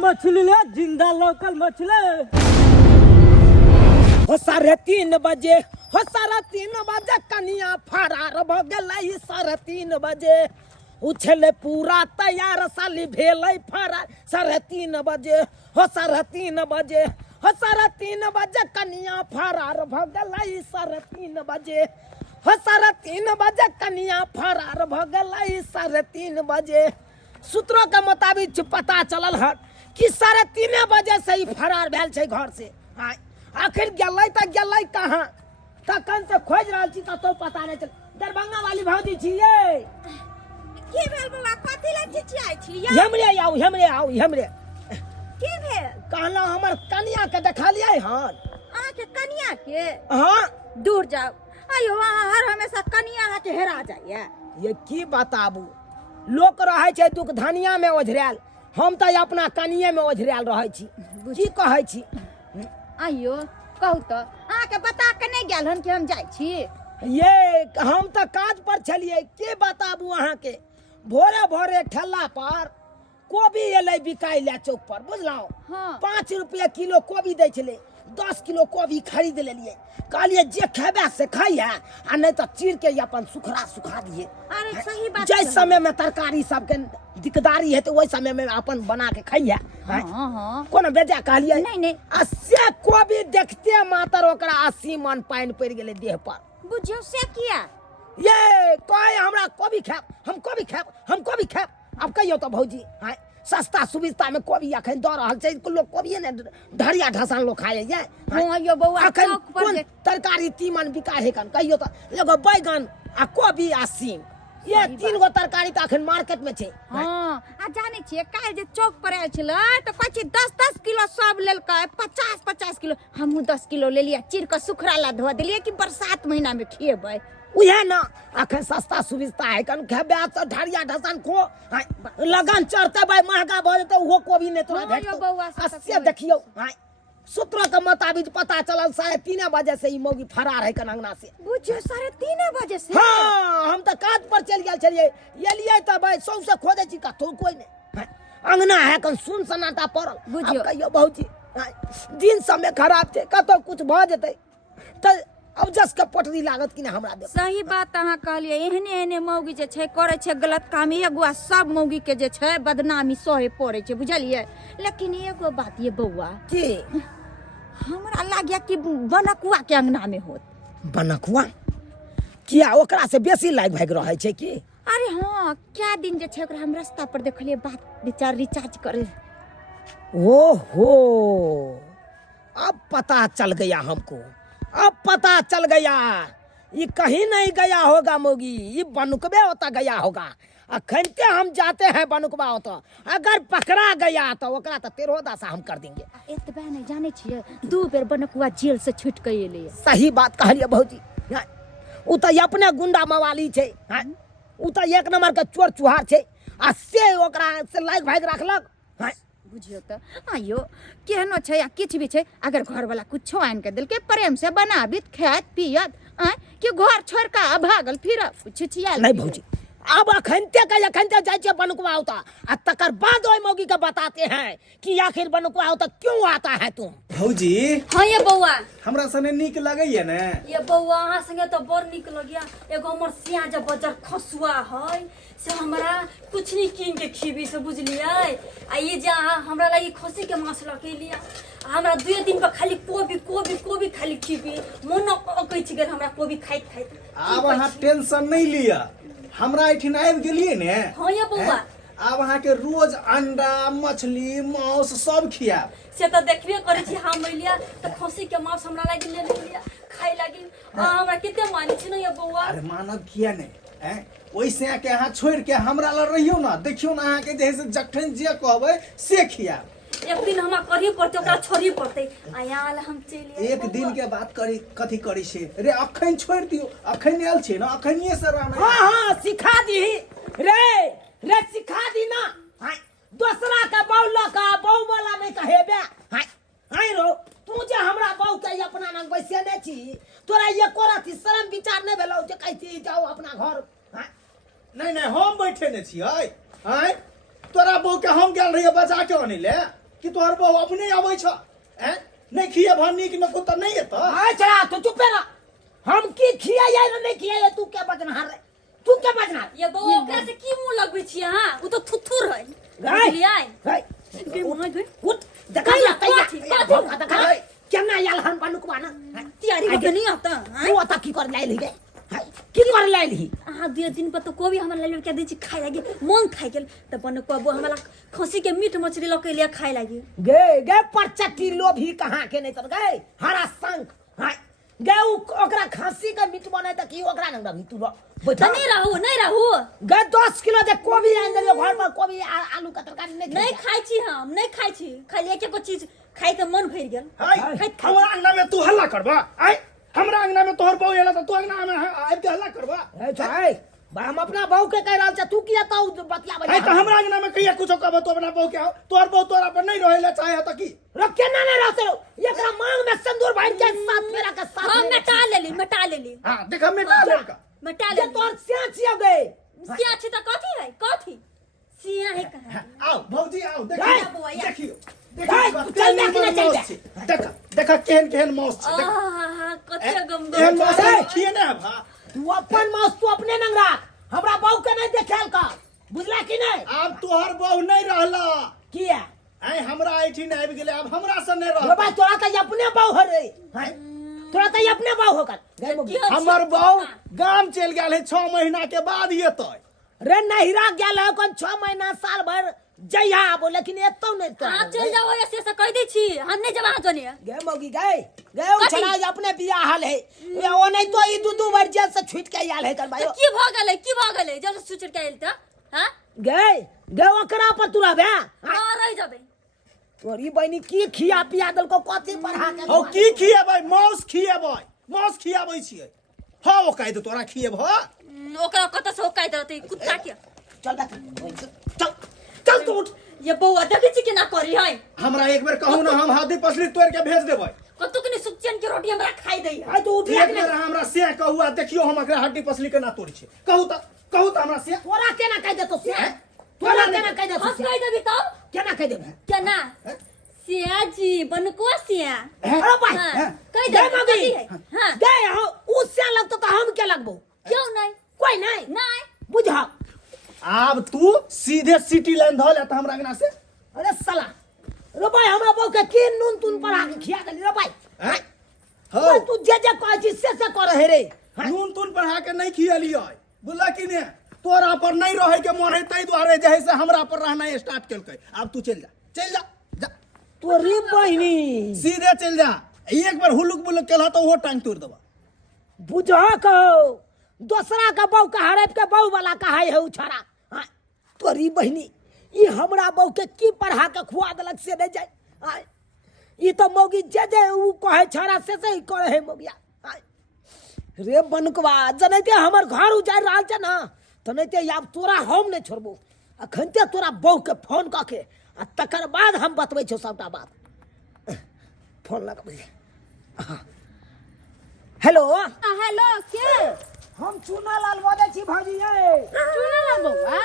मछली ले जिंदा लोकल मछली हो 3:30 बजे हो 3:30 बजे कनिया फरार भ गेलै 3:30 बजे उछले पूरा तैयार साली भेलै फरार 3:30 बजे हो 3:30 बजे हो 3:30 बजे कनिया फरार भ गेलै 3:30 बजे हो 3:30 बजे कनिया फरार भ गेलै 3:30 बजे सूत्रों के मुताबिक पता चलल है कि 3:30 बजे से ही फरार भेल छै घर से आखिर गेलै त गेलै कहाँ तखन से खोज रहल छी कतौ पता नहीं चल दरभंगा वाली भौजी छियै की भेल बाबा कथि लै चिचियाइ छी हमरे आओ की भेल कहलौ हमर कनिया के देखलियै हन अहाँ के कनिया के हां दूर जाओ आयो हर हमेशा कनिया अहाँ के हेरा जाइए ये की बताबू लोक रहै छै दुख धनिया में ओझराल हम त अपना कनिये में ओझराल रहै छी की कहै छी आइयो कहू तो अहाँ के बता के नहीं गेल हन कि हम जाय छी ये हम तो काज पर छलिए के बताबू अहाँ के भोरे भोरे ठेला पर कोबी एलै बिकाई ले चौक पर बुझलौ हाँ। 5 रुपया किलो कोबी दै छले 10 किलो कोबी खरीद लेलिए कहलिए जे खेबे से खाइए आ नहीं तो चीर के अपन सुखरा सुखा दिए अरे सही बात जै समय में तरकारी सब के दिकदारी है तो वही समय में अपन बना के खाइए हां कोनो बेजा कहलिए नहीं 80 कोबी देखते मातर ओकरा 80 मन पानी पड़ गेले देह पर बुझियो से किया ये कोई हमरा कोबी खाब हम कोबी खाब अब कहियो तो भौजी हां सस्ता सुविस्ता में कोबी अखन द रहल छै लोग कोबी ने ढरिया ढसान लोग खाए ये हां यो बौआ चौक पर कोन तरकारी तीमन बिकाय है कन कहियो तो एगो बैगन आ कोबी आ सीम ये 3 गो तरकारी त अखन मार्केट में छै हां आ जाने छिए काल जे चौक पर आयल छलै त कहै छी 10 किलो सब लेलकै 50 किलो हमहू 10 किलो लेलिए चीर के सुखरा ला धो देलिए कि बरसात महीना में खिएबै उहे ना अखन सस्ता सुविस्ता है कन खेबे तो ढरिया ढसान खो लगन चढ़ते भाई महंगा भ जेते वो कोबी ने तोरा भेट अस्से देखियो सूत्रों के मुताबिक पता चलल 3:30 बजे से ही मौगी फरार है कन अंगना से बुझियो 3:30 बजे से हां हम तो काज पर चल गेल छलिए एलिए त भाई सौ से खोजे छी कतो कोई ने अंगना है कन सुन सन्नाटा पड़ल बुझियो कहियो बहुची दिन समय खराब छै कतो कुछ भ जेते त अब जस के पटरी लागत कि ना हमरा दे सही बात अहाँ कहलिए एहने मौगी जे छै करे छै गलत काम एगो सब मौगी के जे छै बदनामी सहे पड़े छै बुझलिए लेकिन एगो बात ये बौआ की हमरा लाग्या कि बनकुआ के अंगना में होत बनकुआ किया ओकरा से बेसी लाग भाग रहे छै की अरे हां क्या दिन जे छै ओकरा हम रास्ता पर देखलिए बात विचार रिचार्ज करे ओहो अब पता चल गया हमको अब पता चल गया ये कहीं नहीं गया होगा मोगी ये बनुकबे होता गया होगा अखनते हम जाते हैं बनुकबा होता अगर पकड़ा गया तो ओकरा तो 13 दशा हम कर देंगे एतबे नहीं जाने छिए 2 बेर बनकुआ जेल से छूट के एले सही बात कहलिए भौजी उ त अपने गुंडा मवाली छै उ त एक नंबर के चोर चुहार छै आ से ओकरा से लाग भाग रखलक बुझियो त आयो केहनो छै या किछ भी छै अगर घर वाला कुछो आन के दिलके प्रेम से बनाबित खात पियत कि घर छोड़ के भागल फिर कुछ छिया नहीं भौजी अब अखनते जाय छै बनकुआ होता आ तकर बाद ओई मौगी के बताते हैं कि आखिर बनकुआ होता क्यों आता है तुम भौजी हां ये बौआ हमरा सने नीक लगैया ने ये बौआ अहाँ संगे तो बड़ नीक लगिया एगो हमर सिया जब बजर खसुआ है से हमरा कुछ नहीं कीन के खीबी से बुझलिए आ ये जे अहाँ हमरा लागि खसी के मांस लके लिया हमरा 2 दिन पर खाली कोबी खाली खीबी मन कहै छी हमरा कोबी खाइत अब अहाँ टेंशन नहीं लिया हमरा एठिन आबि गेलिए ने हां ये बौआ अब अहाँ के रोज अंडा मछली मांस सब खियाब से तो देखबे करे छी हम लिया त खसी के मांस हमरा लागि ले लिया खाइ लागि हमरा केते मानी छी न ये बौआ अरे मानब किया नहीं हैं ओइसे के अहाँ छोड़ के हमरा ल रहियो ना देखियो ना अहाँ के जैसे जखन जे कहबै से खियाब एक दिन हमरा करी पड़ते ओकरा छोड़ी पड़ते आयाल हम चली एक दिन के बात करी कथी करी छे रे अखन छोड़ दियो अखन आयल छे ना अखनिए से रहना हां सिखा दी रे सिखा दी ना दूसरा का बौला का बौ वाला नहीं कहेबे हाय रो तू जे हमरा बौ के अपना नाम बैसे ने छी तोरा ये कोराथी शर्म विचार नहीं भेलौ जे कहती जाओ अपना घर नहीं हम बैठे ने छी हाय तोरा बौ के हम गेल रहिए बजा के आनिले कि तोहर बहू अपने आबै छ हैं नहीं खिए भानी कि न कुत्ता नहीं एत आ चला तू चुप रह हम की खियाया नहीं खियाया तू क्या बजना रे तू क्या बजना ये बहू ओकरा से की मुंह लगबै छी हां उ तो थुथुर है बुझलियै गे मुंह गई उठ देखा या देखा केना याल हम बनुकवा ना तैयारी के नहीं आता तू आता की कर लाइल गे की कर लाइल ही अहाँ 2 दिन पर तो कोबी हमरा ले के दै छी खाय लागी मन खाय गेल त बन को हमरा खसी के मीट मछली ल के लिया खाय लागी गे गे परचा किलो भी कहां के नहीं तर गए हरा संग हाय गे ओकरा खसी के मीट बने त की ओकरा न रही तू त नहीं रहू गे 10 किलो जे कोबी आन देलियो घर पर कोबी आलू का तरकारी नहीं खाय छी हम नहीं खाय छी खाली एक चीज खाय त मन भर गेल हमरा अंगना में तू हल्ला करबा आय हमरा अंगना में तोहर बहू एला त तू अंगना में आबि के हल्ला करबा ए चाय बा हम अपना बहू के कह रहल छ तू किया तो बतिया बजा है त हमरा अंगना में कहिया कुछो कहबो तो अपना बहू के आओ तोहर बहू तोरा पर नहीं रहेला चाहे त की रो केना नहीं रहते रो एकरा मांग में सिंदूर भर के साथ मेरा के साथ हम मिटा लेली हां देख हम मिटा लेलका मिटा जे लेली तोर सिया छिया गए सिया छी त कथी है कथी सिया है कहां आओ भौजी आओ गए, देखियो चल ना कि नहीं चल देखा देखा केहन मौस छ देख आहा कते गम केहन गम मौस खिए ना भा तू अपन मौस तू अपने नंग राख हमरा बहू के नहीं देखेल का बुझला कि नहीं अब तोहर बहू नहीं रहला किया आय हमरा आइठी नहीं आबि गेले अब हमरा से नहीं रो रह भाई तोरा त अपने बहू हो रे हैं तोरा त अपने बहू होकर गए मोगी हमर बहू गाम चल गेल है 6 महीना के बाद येतै रे नहिरा गेल है कोन 6 महीना साल भर जइहा आबो लेकिन एतो नहीं तो हां चल जाओ ऐसे से कह दै छी हम नहीं जब हां जने गए मोगी गए गए चला अपने बियाह हाल है ओ नहीं तो ई दू बार जेल से छूट के आयल है कर भाई की भ गेलै जब से छुट के आइल त हां गए गए ओकरा पर तू रहबे हां रह जाबे तोरी बहनी की खिया पिया दल को कथी पढ़ा के हो की खिएबै मौस खिएबै छियै हां ओ कहि दे तोरा खिएब हो ओकरा कत से ओकाय दते कुत्ता के चल चल चल तू उठ ये बउआ देखै छी केना करी है हमरा एक बेर कहू ना हम हाथी पसली तोड़ के भेज देबै कतु कनी सुचन के रोटी हमरा खाई दै आई तू उठ एक बेर हमरा से कहू आ देखियो हम एकरा हड्डी पसली केना तोड़ छी कहू त हमरा से तोरा केना कह दे तो से तोरा केना कह दे तो हम कह देबी तब केना कह देबे केना सिया जी बनको सिया अरे भाई कह दे मगी हां गए हो उससे लगतो तो हम क्या लगबो क्यों नहीं कोई नहीं नहीं बुझा आब तू सीधे सिटी लाइन धो ले त हमरा अंगना से अरे साला रे भाई हमरा बहू के के नून तून पर आके खिया देली रे भाई हो तू जे कहै छी से कर हे रे नून तून बढ़ा के नहीं खियलियै बुझला कि ने तोरा पर नहीं रहे के मन है तै दुआरे जहे से हमरा पर रहना स्टार्ट केलकै अब तू चल जा तोरी बहिनी सीधे चल जा एक बार हुलुक बुलुक केला तो वो टांग तोड़ देबा बुझा कहो दूसरा का बहू का हड़प के बहू वाला कहा है उछारा हाँ तोरी बहिनी ये हमरा बहू के की पढ़ा के खुआ देलक से नहीं जाए हाँ ये तो मौगी जे ऊ कहे छाड़ा से ही करे है मौगिया हाँ रे बनकवा जनते हमर घर उजाड़ रहा छ ना तो नहीं ते अब तोरा हम नहीं छोड़बो अखनते तोरा बहू के फोन करके आ तकर बाद हम बतबै छौ सबटा बात फोन लगबै हेलो हेलो के हम चूना लाल बोलै छी भौजी ये चुना ला बउआ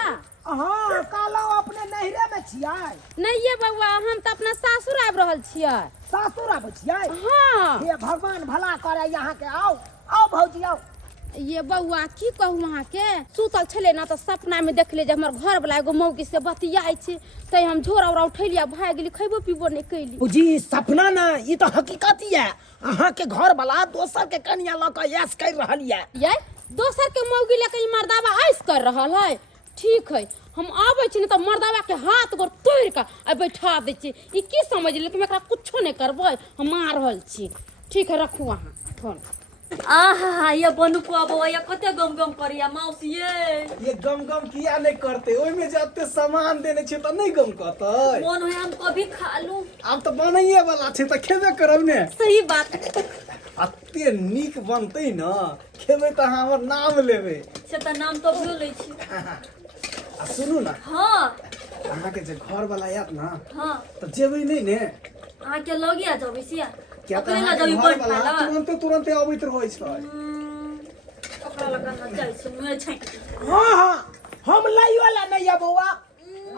हाँ कालो अपने नहरे में छियै नहीं ये बउआ हम त अपना सासुर आबि रहल छियै सासुर आबै छियै हाँ हे भगवान भला करे यहाँ के आओ भौजी आओ ये बउआ की कहू अहाँ के सुतल छले ना तो सपना में देखले जे हमर घर वाला एगो मौगी से बतियाई छै तै हम झोरा उरा उठैलिया भाग गेली खैबो पीबो नहीं कैली जी सपना ना ये तो हकीकत है अहाँ के घर वाला दोसर के कन्या ल के ऐश कर रहल ये दोसर के मौगी लेके ई मर्दावा ऐश कर रहल है ठीक है हम आबै छी न तो मर्दावा के हाथ गोर तोड़ के आ बैठा दै छी ई की समझ लेकिन एकरा कुछो नहीं करबै हम मार रहल छी ठीक है रखू अहाँ फोन आहा ये बनुको अब ये कते गम करिया मौसी ये गम किया नहीं करते ओइ में जते सामान देने छै त नहीं गम करतै मन है हम कभी खा लूं अब तो बनैये वाला छै त खेबे करब ने सही बात अते नीक बनतै न खेबै त हमर नाम लेबै से त नाम तो भूल लै छी आ सुनू ना हां अहाँ के जे घर वाला आयत ना हां त जेबै नहीं ने आ के लगिया जबै सिया क्या अपने ना जबै घर बैठ वाला पाला तुरंत अबैत रहै छै कपड़ा लगा ना जाय छै मुए छै हाँ हम लाइयो ला नहीं है बउआ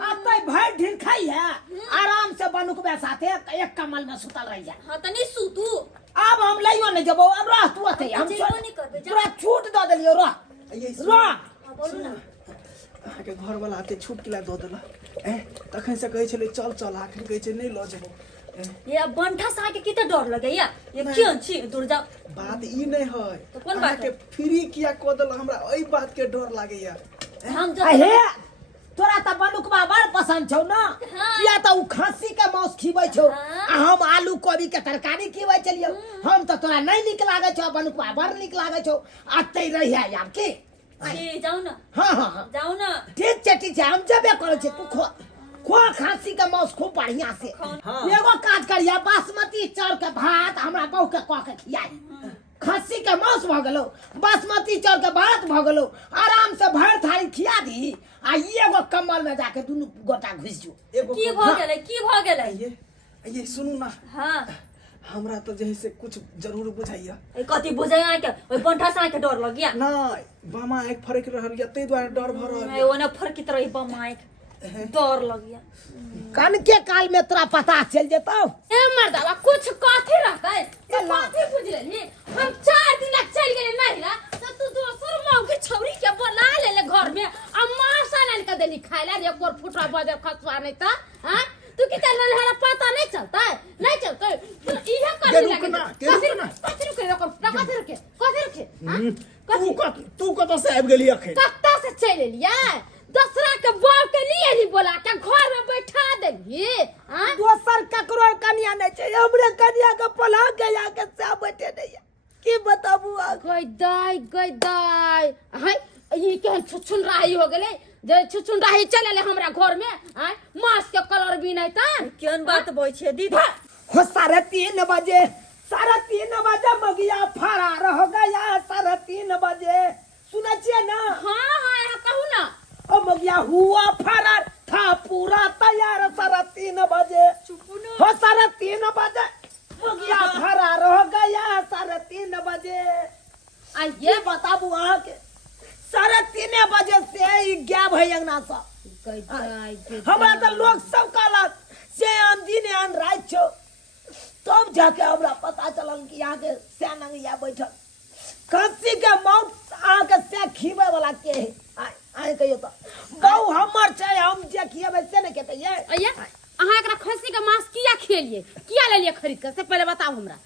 आते भर ढील खाई है आराम से बनुकबे साथे एक कमल में सुतल रह जा। हाँ तनी सुतू। अब हम लइयो नहीं जबो अब रह तू अते हम जेबो नहीं करबे जा। पूरा छूट दे देलियो रह ये रह हाँ, बोलू ना। के घर वाला आते छूट के ला दो देला तखन से कहै छले चल चल आखिर कहै छै नहीं ल जेबो ये बंठा सा के किते डर लगे या ये क्यों छी दूर जाओ। बात ई नहीं है तो कोन बात के फ्री किया को देला हमरा ओई बात के डर लागे या हम जो अहे तोरा त बनुकबा बड़ पसंद छौ ना हाँ। किया त उ खस्सी के मांस खिबै छौ हाँ। आ हम आलू कोबी के तरकारी खिबै छलियो हम त तोरा नहीं निक लागे छौ बनुकबा बड़ निक लागे छौ आते रहिया यार की जी जाओ ना हां हां हां जाओ ना। ठीक छै हम जबे करे छै तू खो खो खस्सी के मांस खूब बढ़िया से हाँ। एगो काज करिया बासमती चाउर के भात हमरा बहू के क के खियाई खस्सी के मांस भ गेलो बासमती चाउर के भात भ गेलो आराम से भर थाली खिया दी आ एगो कमल में जाके दुनु गोटा घुस जो एगो की भ गेलै की भ गेलै। ये सुनू ना हाँ हमरा तो जैसे कुछ जरूर बुझाइया ए कथी बुझै आ के ओइ बंठा सा के डर लगिया। नहीं बामा एक फरक रहल या तै द्वारा डर भ रहल ए ओने फरकित रही बम माइक डर लगिया। कन के काल में तोरा पता चल जेतौ ए मर्दावा कुछ कथी रहतै तो कथी बुझ लेनी हम 4 दिन चल गेले नहीं ना तो तू दोसर माऊ के छौरी के बोला ले घर में आ मासा नाल के देली खाइला रे गोर फुटरा बजे खसवा नहीं त हां तू की चल हला पता नहीं चलता इहे कर कथी रुके तू कत से आबि गेली अखन कत्ता से चल लिया दूसरा के बाप के लिए नहीं बोला के घर में बैठा देली हां दोसर ककरो कन्या नहीं छै हमरे कन्या के पला के आके से बैठे नहीं की बताबू गई दाई हाय ई केहन छुछुन राही हो गेले जे छुछुन राही चले ले हमरा घर में हां मांस के कलर भी नहीं ता केहन बात बोइ छै दीदी। हो 3:30 बजे 3:30 बजे मगिया फरार हो गया 3:30 बजे सुनै छियै ना। हां हां यहाँ कहू ना ओ मगिया हुआ फरार था पूरा तैयार 3:30 बजे हो 3:30 बजे मगिया फरार हो गया 3:30 बजे आ ये बताबू अहाँ के 3:30 बजे से ही गया भई अंगना सा हमरा तो लोग सब कहलक से आन दिन आन रात छो तब जाके हमरा पता चलल कि यहाँ के सैनंगिया बैठल खस्सी के मौत अहाँ के से खीबे वाला के है आए कहियो तो बहु हमर छै हम जे खियेबै से ने केते ये अయ్యా अहाँ एकरा खस्सी के मांस किया खेलिए किया लेलिए खरीद के से पहले बताओ हमरा।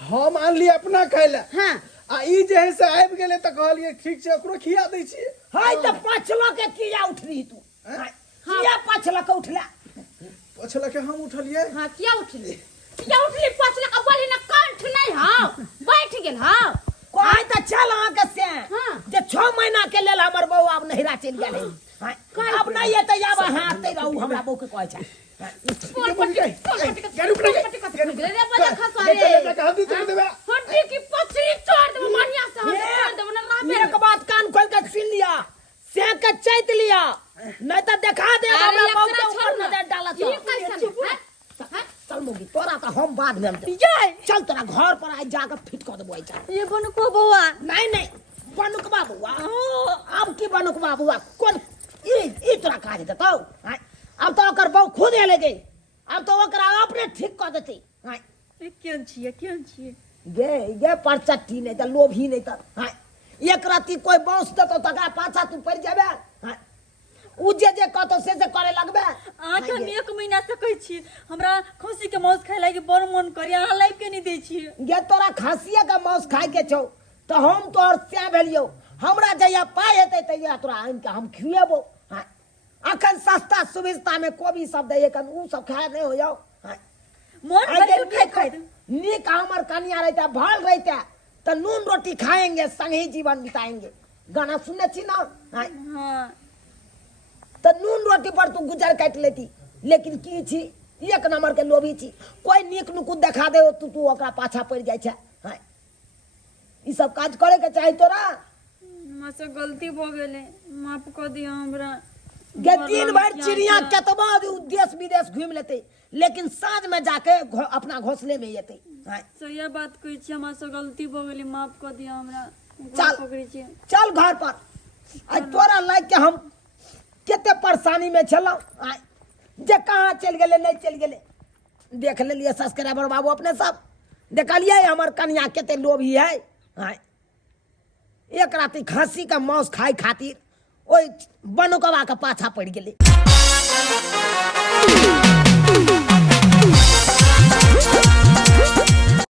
हम आनली अपना खाइला हां आ ई जे है से आबि गेले त कहलिए ठीक छै ओकरो खिया दै छी। हाय त पछलो के किया उठली तू किया पछलो के उठला पछला के हम उठलिए हां किया उठली पछला का बोली ना कंठ नहीं हां बैठ गेल हां कोई त चल अहाँ के से हां जे 6 महीना के लेल हमर बहू अब नहिरा चल गेल है अब नहीं एते आब हाथ ते रहू हमरा बहू के कहै छै हड्डी की पसरी तोड़ देबो बढ़िया से हम तोड़ देबो ना रामे एक बात कान खोल के सुन लिया से के चैत लिया नहीं तो दिखा दे हमरा बहू के ऊपर नजर डाला ये कैसन है चल मोगी तोरा तो हम बाद में चल तोरा घर पर आई जाकर फिट कर देबो आई ये बनुको बौआ नहीं बनुकबा बुआ अब की बनुकबा बुआ कौन ई तोरा काज देतौ अब तो ओकर बहू खुद ले गई अब तो ओकरा अपने ठीक कर देती केहन छियै गे परचट्टी नहीं त लोभी नहीं त एक राती कोई बांस देतो तकरा पाछा तू पड़ जाबे उ जे कहतो से करे लगबे। अहाँ के हम 1 महीना से कहै छी हमरा खस्सी के मांस खाय लागी बड़ मन करिया अहाँ लाइव के नहीं दै छी। गे तोरा खस्सिया के मांस खाय के छौ तो हम तोहर से भेलियो हमरा जइया पाय हेतै तइया तोरा आन के हम खिएबो अखन सस्ता सुविस्ता में कोबी सब दे कन उ सब खाय नहीं हो जाओ मन भर खाय नीक हमर कन्या रहता भल रहता तो नून रोटी खाएंगे संग ही जीवन बिताएंगे गाना सुनने छी ना हां तो नून रोटी पर तू गुजर काट लेती लेकिन की छी एक नंबर के लोभी छी कोई नीक नुकुत देखा दे तू ओकरा पाछा पड़ जाय छै ई सब काज करे के चाही तोरा से गलती भ गेले माफ कर दियो हमरा। गे दिन भर चिड़िया केतबा देश विदेश घूम लेते लेकिन साँझ में जाके अपना घोंसले में येते सही बात कहै छी हमरा से गलती भ गेले माफ कर दियो हमरा। चल घर पर आज तोरा लाग के हम केते परेशानी में छलौ आय जे कहाँ चल गेले नहीं चल गेले देख लेलिए सब्सक्राइबर बाबू अपने सब देखलिए हमर कन्या केते लोभी है आय एक राति खस्सी का मांस खाए खातिर ओई बनोकवा के पाछा पड़ गेले।